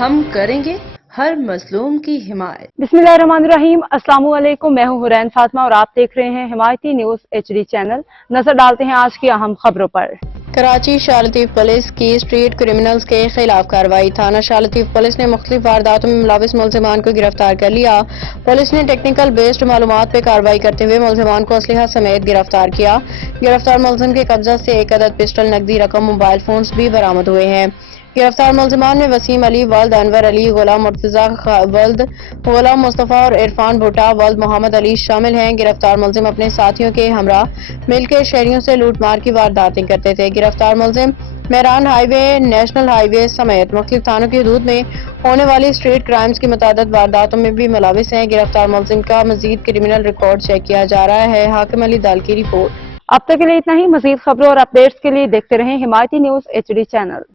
ہم کریں گے ہر مظلوم کی حمایت۔ बिस्मिल्लाहिर्रहमानिर्रहीम। अस्सलाम वालेकुम। मैं हूं हुरैन फातिमा और आप देख रहे हैं हिमायती न्यूज HD चैनल। नजर डालते हैं आज की अहम खबरों पर। कराची शालतीफ पुलिस की स्ट्रीट क्रिमिनल्स के खिलाफ कार्रवाई। थाना शालतीफ पुलिस ने मुख्तलिफ वारदातों में मुलविस मुलजिमान को गिरफ्तार कर लिया। पुलिस ने टेक्निकल बेस्ड मालूमात पर कार्रवाई करते हुए मुलजिमान को असलहा समेत गिरफ्तार किया। गिरफ्तार मुलजिम के कब्जा से एक अदद पिस्टल, नकदी रकम, मोबाइल फोन्स भी बरामद हुए हैं। गिरफ्तार मुलजिमान में वसीम अली वल्द अनवर अली, गुलाम मुर्तजा वल्द गुलाम मुस्तफ़ा और इरफान भुट्टा वल्द मोहम्मद अली शामिल हैं। गिरफ्तार मुलजिम अपने साथियों के हमरा मिलकर शहरियों से लूटमार की वारदातें करते थे। गिरफ्तार मुलजिम मेहरान हाईवे, नेशनल हाईवे समेत मुख्तलिफ थानों की हदूद में होने वाली स्ट्रीट क्राइम्स की मुतअद्दिद वारदातों में भी मुलविस हैं। गिरफ्तार मुलजिम का मजीद क्रिमिनल रिकॉर्ड चेक किया जा रहा है। हाकिम अली दाल की रिपोर्ट। अब तक के लिए इतना ही। मजीद खबरों और अपडेट्स के लिए देखते रहें हिमायती न्यूज HD चैनल।